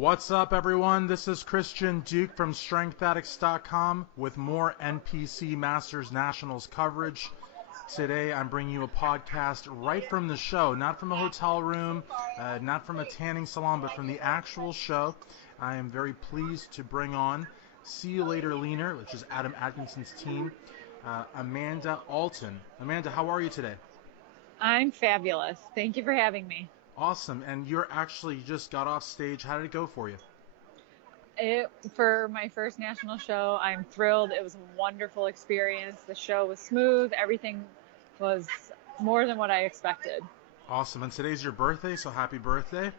What's up, everyone? This is Christian Duke from StrengthAddicts.com with more NPC Masters Nationals coverage. Today, I'm bringing you a podcast right from the show, not from a hotel room, not from a tanning salon, but from the actual show. I am very pleased to bring on SeeYouLaterLeaner, which is Adam Atkinson's team, Amanda Alton. Amanda, how are you today? I'm fabulous. Thank you for having me. Awesome. And you just got off stage. How did it go for you? For my first national show, I'm thrilled. It was a wonderful experience. The show was smooth. Everything was more than what I expected. Awesome. And today's your birthday, so happy birthday.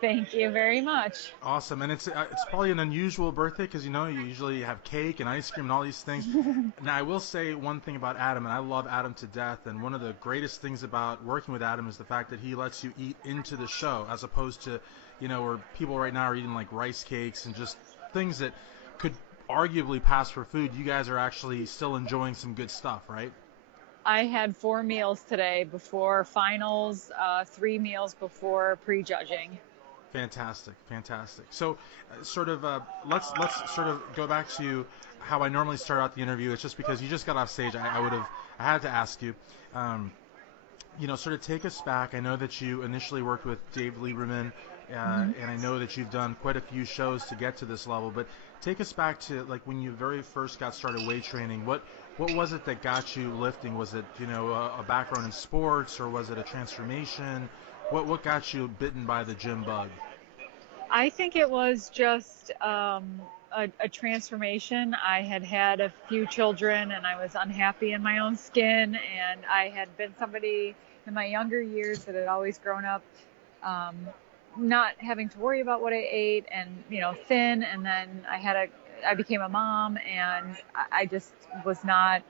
Thank you very much. Awesome. And it's probably an unusual birthday because, you usually have cake and ice cream and all these things. Now, I will say one thing about Adam, and I love Adam to death, and one of the greatest things about working with Adam is the fact that he lets you eat into the show as opposed to, where people right now are eating like rice cakes and just things that could arguably pass for food. You guys are actually still enjoying some good stuff, right? I had 4 meals today before finals, 3 meals before prejudging. Fantastic. So, let's sort of go back to how I normally start out the interview. It's just because you just got off stage. I had to ask you, sort of take us back. I know that you initially worked with Dave Lieberman, and I know that you've done quite a few shows to get to this level. But take us back to like when you very first got started weight training. What was it that got you lifting? Was it a background in sports, or was it a transformation? What got you bitten by the gym bug? I think it was just a transformation. I had a few children, and I was unhappy in my own skin, and I had been somebody in my younger years that had always grown up not having to worry about what I ate and, thin, and then I became a mom, and I just was not,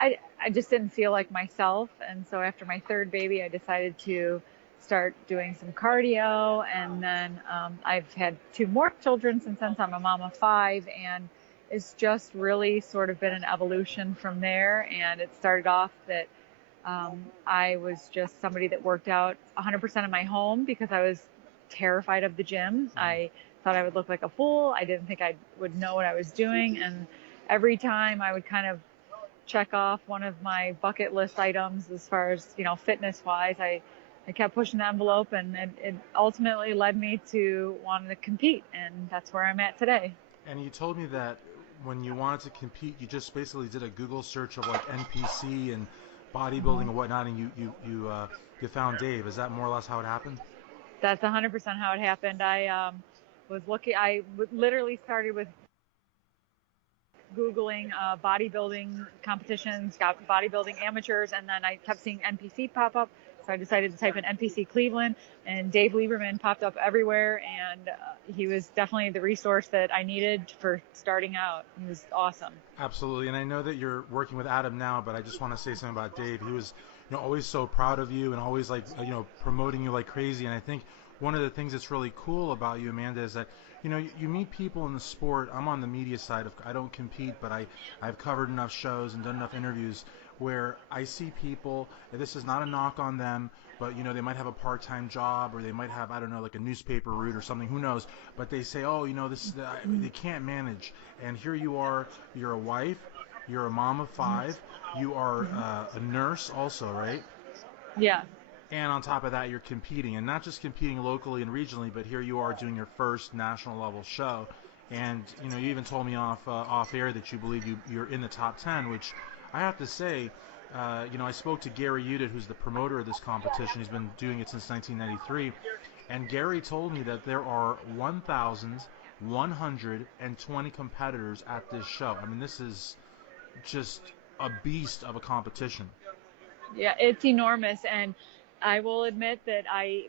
I just didn't feel like myself. And so after my third baby, I decided to start doing some cardio, and then I've had 2 more children since then, so I'm a mom of 5, and it's just really sort of been an evolution from there. And it started off that I was just somebody that worked out 100% in my home because I was terrified of the gym. I thought I would look like a fool. I didn't think I would know what I was doing, and every time I would kind of check off one of my bucket list items as far as, fitness wise, I kept pushing the envelope, and it ultimately led me to wanting to compete, and that's where I'm at today. And you told me that when you wanted to compete, you just basically did a Google search of like NPC and bodybuilding and whatnot, and you found Dave. Is that more or less how it happened? That's 100% how it happened. I literally started with Googling bodybuilding competitions, got bodybuilding amateurs, and then I kept seeing NPC pop up. So I decided to type in NPC Cleveland, and Dave Lieberman popped up everywhere, and he was definitely the resource that I needed for starting out. He was awesome. Absolutely, and I know that you're working with Adam now, but I just want to say something about Dave. He was, always so proud of you and always promoting you like crazy. And I think one of the things that's really cool about you, Amanda, is that you meet people in the sport. I'm on the media side I don't compete, but I've covered enough shows and done enough interviews where I see people, and this is not a knock on them, but they might have a part-time job, or they might have, I don't know, like a newspaper route or something, who knows, but they say, they can't manage. And here you are, you're a wife, you're a mom of 5, you are a nurse also, right? Yeah. And on top of that, you're competing, and not just competing locally and regionally, but here you are doing your first national level show. And you even told me off air that you believe you're in the top 10, which I have to say, I spoke to Gary Udit, who's the promoter of this competition. He's been doing it since 1993, and Gary told me that there are 1,120 competitors at this show. I mean, this is just a beast of a competition. Yeah, it's enormous, and I will admit that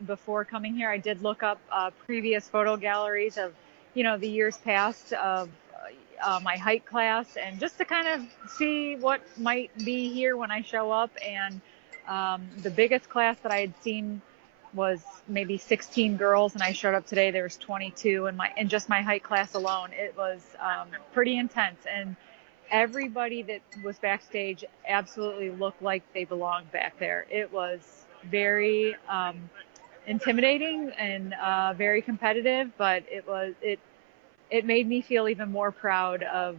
before coming here, I did look up previous photo galleries of, the years past of my height class, and just to kind of see what might be here when I show up. And the biggest class that I had seen was maybe 16 girls, and I showed up today, there was 22 in just my height class alone. It was pretty intense, and everybody that was backstage absolutely looked like they belonged back there. It was very intimidating and very competitive, but it made me feel even more proud of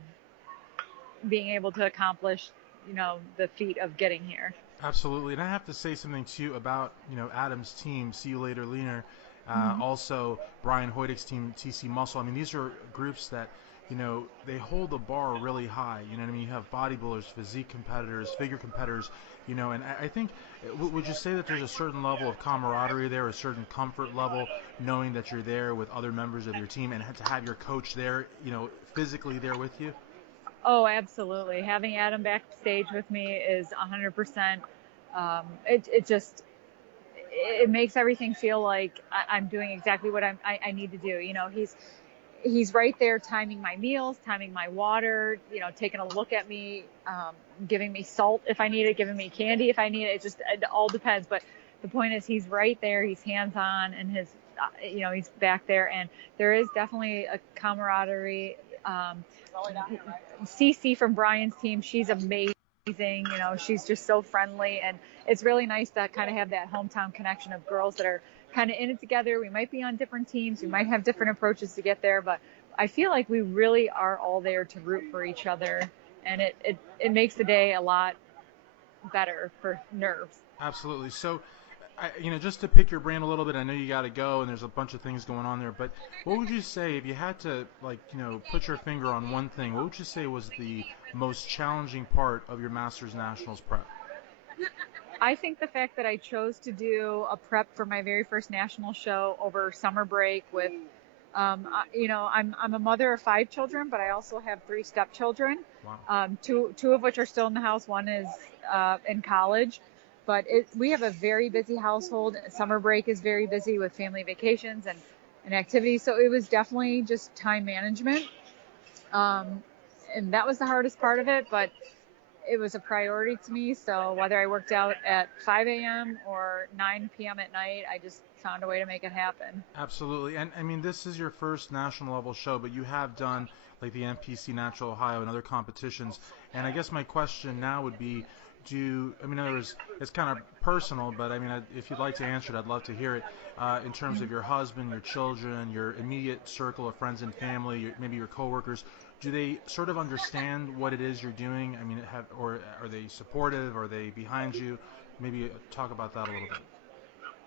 being able to accomplish, the feat of getting here. Absolutely, and I have to say something to you about Adam's team, See You Later Leaner, Mm-hmm. also Brian Hoydick's team, TC Muscle. I mean, these are groups that they hold the bar really high. You know what I mean? You have bodybuilders, physique competitors, figure competitors. And I think, would you say that there's a certain level of camaraderie there, a certain comfort level, knowing that you're there with other members of your team, and to have your coach there, physically there with you? Oh, absolutely. Having Adam backstage with me is 100%. It makes everything feel like I'm doing exactly what I need to do. He's right there timing my meals, timing my water, taking a look at me, giving me salt if I need it, giving me candy if I need it. It all depends. But the point is, he's right there. He's hands on, and he's back there. And there is definitely a camaraderie. Cece from Brian's team, she's amazing. She's just so friendly, and it's really nice to kind of have that hometown connection of girls that are kind of in it together. We might be on different teams, we might have different approaches to get there, but I feel like we really are all there to root for each other, and it makes the day a lot better for nerves. Absolutely. So, just to pick your brain a little bit, I know you got to go and there's a bunch of things going on there, but what would you say if you had to, put your finger on one thing, what would you say was the most challenging part of your Masters Nationals prep? I think the fact that I chose to do a prep for my very first national show over summer break with, I'm a mother of 5 children, but I also have 3 stepchildren. Wow. Two of which are still in the house. One is in college. But we have a very busy household. Summer break is very busy with family vacations and activities. So it was definitely just time management. And that was the hardest part of it, but it was a priority to me. So whether I worked out at 5 a.m. or 9 p.m. at night, I just found a way to make it happen. Absolutely. And I mean, this is your first national level show, but you have done like the NPC Natural Ohio and other competitions. And I guess my question now would be, it's kind of personal, but I mean, if you'd like to answer it, I'd love to hear it. In terms of your husband, your children, your immediate circle of friends and family, maybe your coworkers, do they sort of understand what it is you're doing? I mean, or are they supportive? Are they behind you? Maybe talk about that a little bit.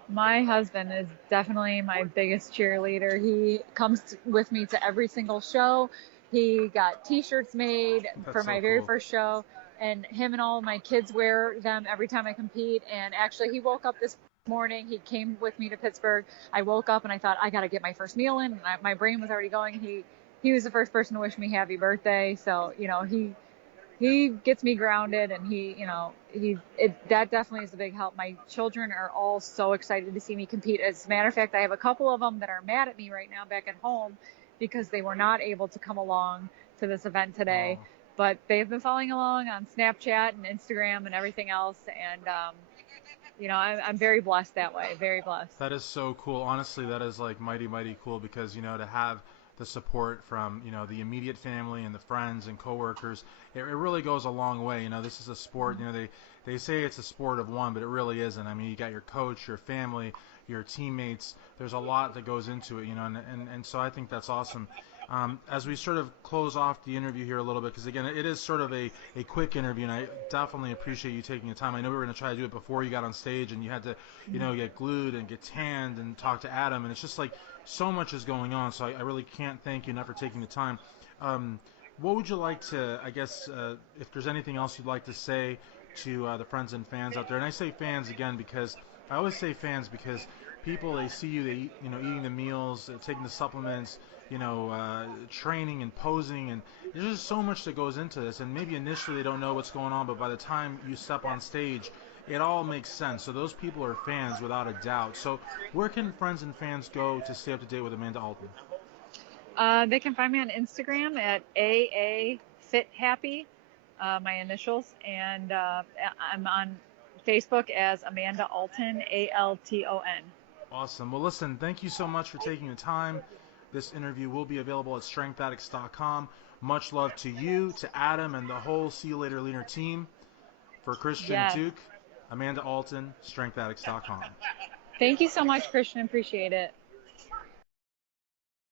My husband is definitely my biggest cheerleader. He comes with me to every single show. He got T-shirts made for my very first show, and him and all of my kids wear them every time I compete. And actually, he woke up this morning. He came with me to Pittsburgh. I woke up and I thought, I got to get my first meal in. And my brain was already going. He was the first person to wish me happy birthday. So, he gets me grounded, and that definitely is a big help. My children are all so excited to see me compete. As a matter of fact, I have a couple of them that are mad at me right now back at home because they were not able to come along to this event today. Oh. But they've been following along on Snapchat and Instagram and everything else. And, I'm very blessed that way. Very blessed. That is so cool. Honestly, that is like mighty, mighty cool because, to have the support from, the immediate family and the friends and coworkers, it really goes a long way. This is a sport, they say it's a sport of one, but it really isn't. I mean, you got your coach, your family, your teammates. There's a lot that goes into it, and so I think that's awesome. As we sort of close off the interview here a little bit, because again, it is sort of a quick interview, and I definitely appreciate you taking the time. I know we were going to try to do it before you got on stage, and you had to, get glued and get tanned and talk to Adam, and it's just like so much is going on, so I really can't thank you enough for taking the time. What would you like to, I guess, if there's anything else you'd like to say to the friends and fans out there? And I say fans again because I always say fans because people, they see you, eating the meals, taking the supplements, training and posing, and there's just so much that goes into this, and maybe initially they don't know what's going on, but by the time you step on stage, it all makes sense. So those people are fans without a doubt. So where can friends and fans go to stay up to date with Amanda Alton? They can find me on Instagram at AAFitHappy, my initials, and I'm on Facebook as Amanda Alton, Alton. Awesome. Well, listen, thank you so much for taking the time. This interview will be available at StrengthAddicts.com. Much love to you, to Adam, and the whole See You Later Leaner team. For Christian Duke, Amanda Alton, StrengthAddicts.com. Thank you so much, Christian. Appreciate it.